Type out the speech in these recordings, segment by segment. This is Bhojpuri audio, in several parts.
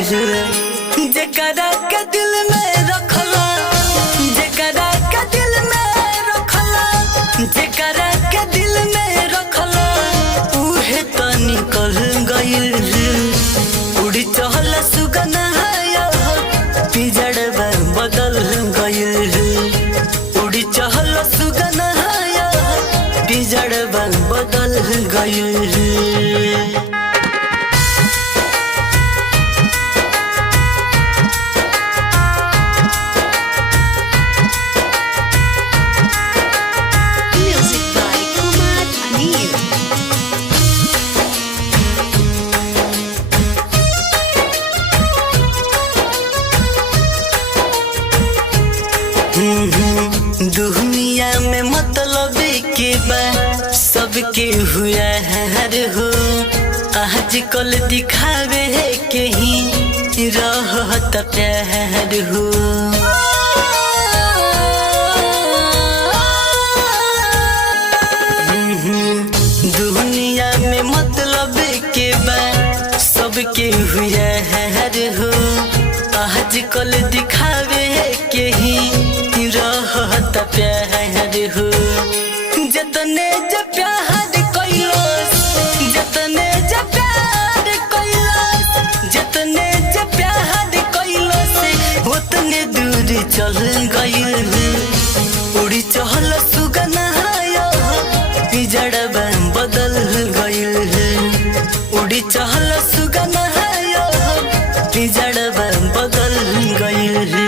जेकरा के दिल में रखला, जेकरा के दिल में रखला, जेकरा के दिल में रखला उहे तो निकल गइल। उड़ी चहल सुगना पिजड़वा बदल गइल। उड़ी चहल सुगना पिजड़वा बदल गइल। दुनिया में मतलब के बा सबके हुआ हर हो, आजकल दिखावे के ही रहत प्यार हो। दुनिया में मतलब के बा सबके हुआ हर हो, आजकल दिखावे के ही रहत प्यार हो। जतने ज प्यार कइलोस, जतने ज प्यार कइलोस, जतने ज प्यार कइलोस उतने दूर चल गइल। उड़ी चहल सुगना पिजड़वा बदल गइल। उड़ी चहल सुगना पिजड़वा बदल गइल।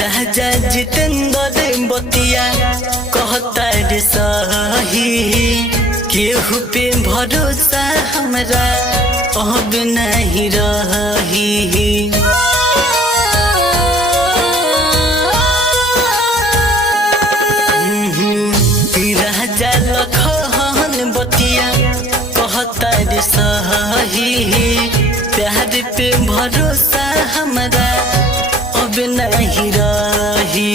राजा जितेंद्र बतिया कहता रे सही, केहू पे भरोसा हमरा अब नहीं रही। राजा लखन बतिया कहता रे सही, प्यार पे भरोसा हमरा अब नहीं रही।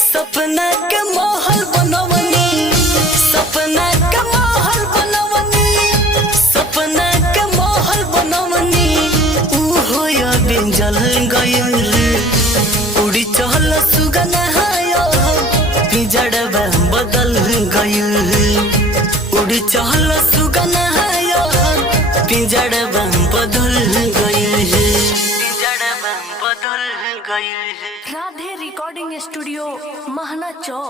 सपना के महल बनवनी, सपना के महल बनवनी, सपना के महल बनवनी उहो अब जल गइल। उड़ी चहल सुगना पिजड़वा बदल गइल। उड़ी चहल सुगना पिजड़वा बदल गइल। राधे रिकॉर्डिंग स्टूडियो महना चौक।